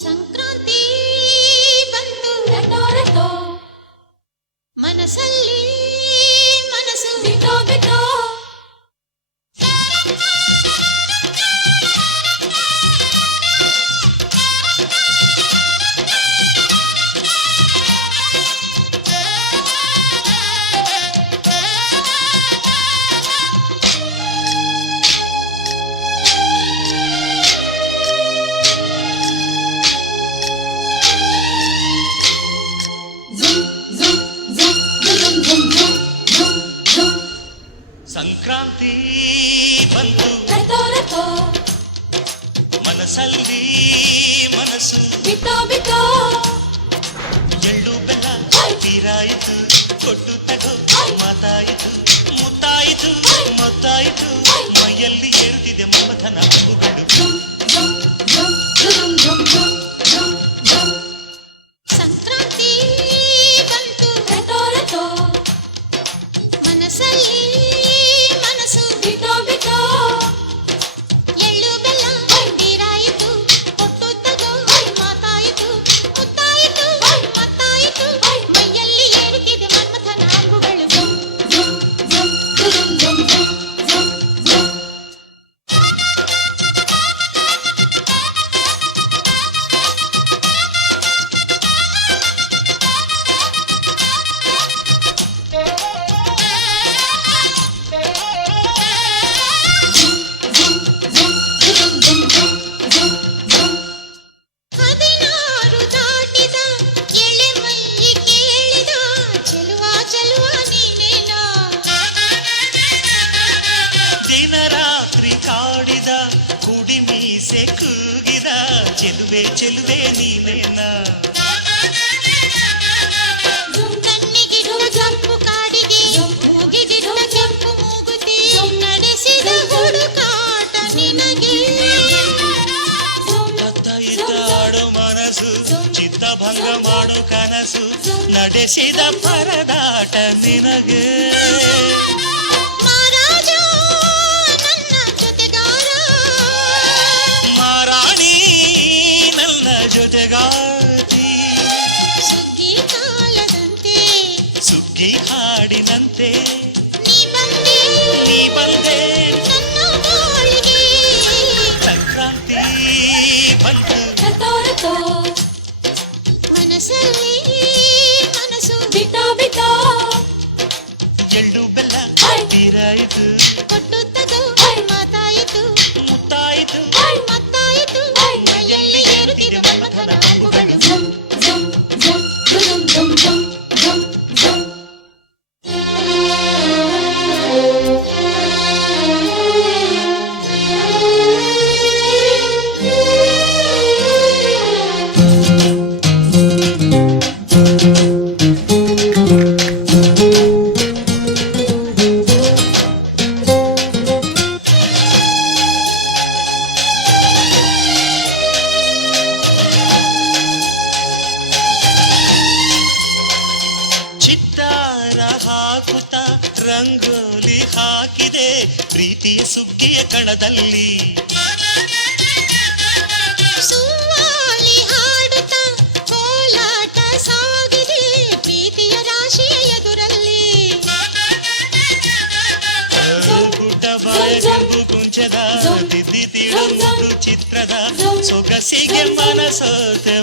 ಸಂಕ್ರಾಂತಿ ಬಂತು ರೆಟೋ ರೆಟೋ ಮನಸ್ಸಲ್ಲಿ ಮನಸ್ಸಲ್ಲಿ ಮನಸ್ಸು. ಬಿತ್ತೋ ಬಿತ್ತೋ. ಎಳ್ಳು ಬೆಲ್ಲ ತೀರಾಯಿತು ಕೊಟ್ಟು ತಗೋ ಮಾತಾಯಿತು ಮುತ್ತಾಯಿತು ಮೊತ್ತಾಯಿತು. ಆಡೋ ಮನಸ್ಸು ಭಂಗ ಮಾಡೋ ಕನಸು ನಡೆಸಿದ ಪರದಾಟ ನಿನಗೆ. ಸುಗ್ಗಿ ಹಾಡಿನಂತೆ. ನೀ ಬಂದೆ ಸಂಕ್ರಾಂತಿ ಬಂತು. ಮನಸ್ಸಲ್ಲಿ ಮನಸ್ಸು ಬಿಟೋ ಬಿಟೋ ಎಳ್ಳು ಬೆಲ್ಲ ತೀರಾಯಿತು ರಂಗೋಲಿ ಹಾಕಿದೆ ಪ್ರೀತಿಯ ಸುಗ್ಗಿಯ ಕಣದಲ್ಲಿ ಸುವಾಲಿ ಹಾಡುತ್ತ ಕೋಲಾಟ ಸಾಗಿದೆ ಪ್ರೀತಿಯ ರಾಶಿಯ ಎದುರಲ್ಲಿ ಪುಟ್ಟ ಬಾಯ ಕೆಂಪು ಕುಂಚದ ತಿದ್ದಿ ತೀಡು ಮುದ್ದು ಚಿತ್ರದ ಸೊಗಸಿಗೆ ಮನಸೋತೆ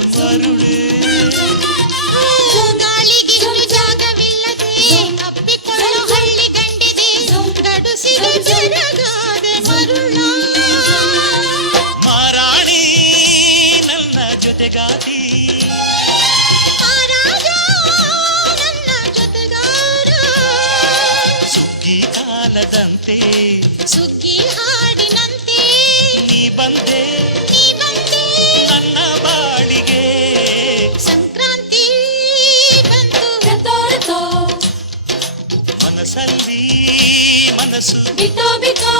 ಜೊತೆಗಾರ. ಸುಗ್ಗಿ ಕಾಲದಂತೆ. ಸುಗ್ಗಿ ಹಾಡಿನಂತೆ. ನೀ ಬಂದೆ. ನನ್ನ ಬಾಡಿಗೆ ಸಂಕ್ರಾಂತಿ ಬಂತು. ಮನಸ್ಸಲ್ಲಿ ಮನಸ್ಸು. ಬಿಟ್ಟು ಬಿಟೋ